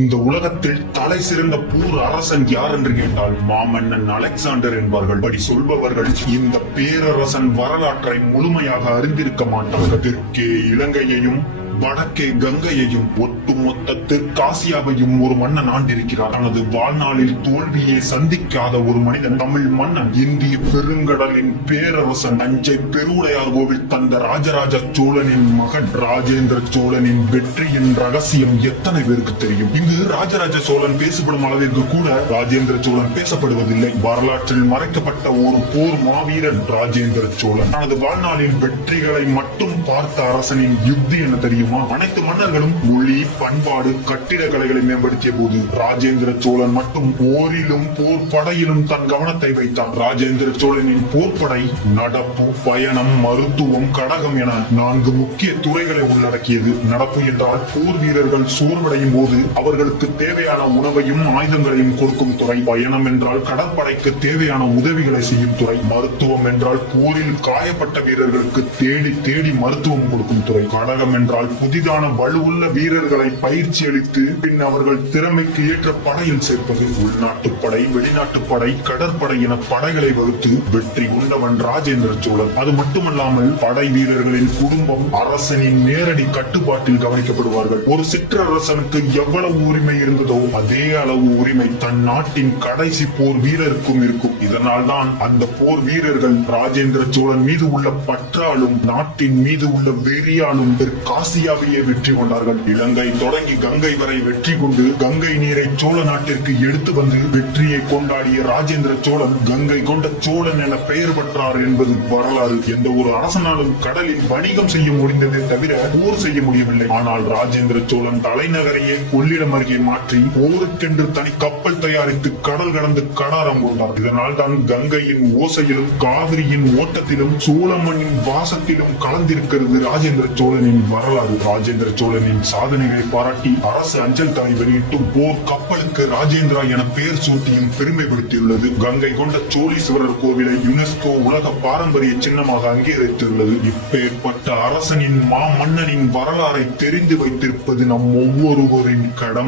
இந்த உலகத்தில் தலை சிறந்த பூர் அரசன் யார் என்று கேட்டால் மாமன்னன் அலெக்சாண்டர் என்பார்கள். படி சொல்பவர்கள் இந்த பேரரசன் வரலாற்றை முழுமையாக அறிந்திருக்க மாட்டார்கள். தெற்கே இலங்கையையும் வடக்கே கங்கையையும் ஒட்டுமொத்த தெற்காசியாவையும் ஒரு மன்னன் ஆண்டிருக்கிறார். தனது வாழ்நாளில் தோல்வியை சந்திக்காத ஒரு மனிதன் தமிழ் மன்னன் இந்திய பெருங்கடலின் பேரரசன் தஞ்சை பெருவுடையார் கோவில் தந்த ராஜராஜ சோழனின் மகன் ராஜேந்திர சோழனின் வெற்றியின் ரகசியம் எத்தனை பேருக்கு தெரியும்? இங்கு ராஜராஜ சோழன் பேசப்படும் அளவிற்கு கூட ராஜேந்திர சோழன் பேசப்படுவதில்லை. வரலாற்றில் மறைக்கப்பட்ட ஒரு போர் மாவீரன் ராஜேந்திர சோழன். தனது வாழ்நாளின் வெற்றிகளை மட்டும் பார்த்த அரசனின் யுக்தி என தெரியும்? அனைத்து மன்னர்களும் மொழி பண்பாடு கட்டிடக்கலைகளை மேம்படுத்திய போது ராஜேந்திர சோழன் மட்டும் போரிலும் போர் படையிலும் தன் கவனத்தை வைத்தார் ராஜேந்திர சோழனின் போர்ப்படை நடப்பு பயணம் மருத்துவம் கடகம் என நான்கு முக்கிய துறைகளை உள்ளடக்கியது. நடப்பு என்றால் போர் வீரர்கள் சோர்வடையும் போது அவர்களுக்கு தேவையான உணவையும் ஆயுதங்களையும் கொடுக்கும் துறை. பயணம் என்றால் கடற்படைக்கு தேவையான உதவிகளை செய்யும் துறை. மருத்துவம் என்றால் போரில் காயப்பட்ட வீரர்களுக்கு தேடி தேடி மருத்துவம் கொடுக்கும் துறை. கடகம் என்றால் புதிதான வலுவுள்ள வீரர்களை பயிற்சி அளித்து பின் அவர்கள் திறமைக்கு ஏற்ற படையில் சேர்ப்பது உள்நாட்டு படை வெளிநாட்டு படை கடற்படை என படைகளை வகுத்து வெற்றி கொண்டவன் ராஜேந்திர சோழன். அது மட்டுமல்லாமல் படை வீரர்களின் குடும்பம் அரசனின் நேரடி கட்டுப்பாட்டில் கவனிக்கப்படுவார்கள். ஒரு சிற்றரசனுக்கு எவ்வளவு உரிமை இருந்ததோ அதே அளவு உரிமை தன் நாட்டின் கடைசி போர் வீரருக்கும் இருக்கும். இதனால் தான் அந்த போர் வீரர்கள் ராஜேந்திர சோழன் மீது உள்ள பற்றாலும் நாட்டின் மீது உள்ள வெறியாலும் காசியாவையே வெற்றி கொண்டார்கள். இலங்கை தொடங்கி கங்கை வரை வெற்றி கொண்டு கங்கை நீரை சோழ நாட்டிற்கு எடுத்து வந்து வெற்றியை கொண்டாடிய ராஜேந்திர சோழன் கங்கை கொண்ட சோழன் என பெயர் பெற்றார் என்பது வரலாறு. எந்த ஒரு அரசனாலும் கடலில் வணிகம் செய்ய முடிந்ததே தவிர போர் செய்ய முடியவில்லை. ஆனால் ராஜேந்திர சோழன் தலைநகரையே கொள்ளிடம் அருகே மாற்றி போருக்கென்று தனி கப்பல் தயாரித்து கடல் கடந்து கடாரம் கொண்டார். இதனால் தான் கங்கையின் ஓசையிலும் காவிரியின் ஓட்டத்திலும் சோழமண்ணின் வாசத்திலும் கலந்திருக்கிறது ராஜேந்திர சோழனின் வரலாறு. ராஜேந்திர சோழனின் சாதனைகளை பாராட்டி அரசு அஞ்சல் தலை வெளியிட்டும் போர் கப்பலுக்கு ராஜேந்திரா என பெயர் சூட்டியும் பெருமைப்படுத்தியுள்ளது. கங்கை கொண்ட சோழீஸ்வரர் கோவிலை யுனெஸ்கோ உலக பாரம்பரிய சின்னமாக அங்கீகரித்துள்ளது. இப்பேற்பட்ட அரசனின் மா மன்னனின் வரலாறை தெரிந்து வைத்திருப்பது நம் ஒவ்வொருவரின் கடமை.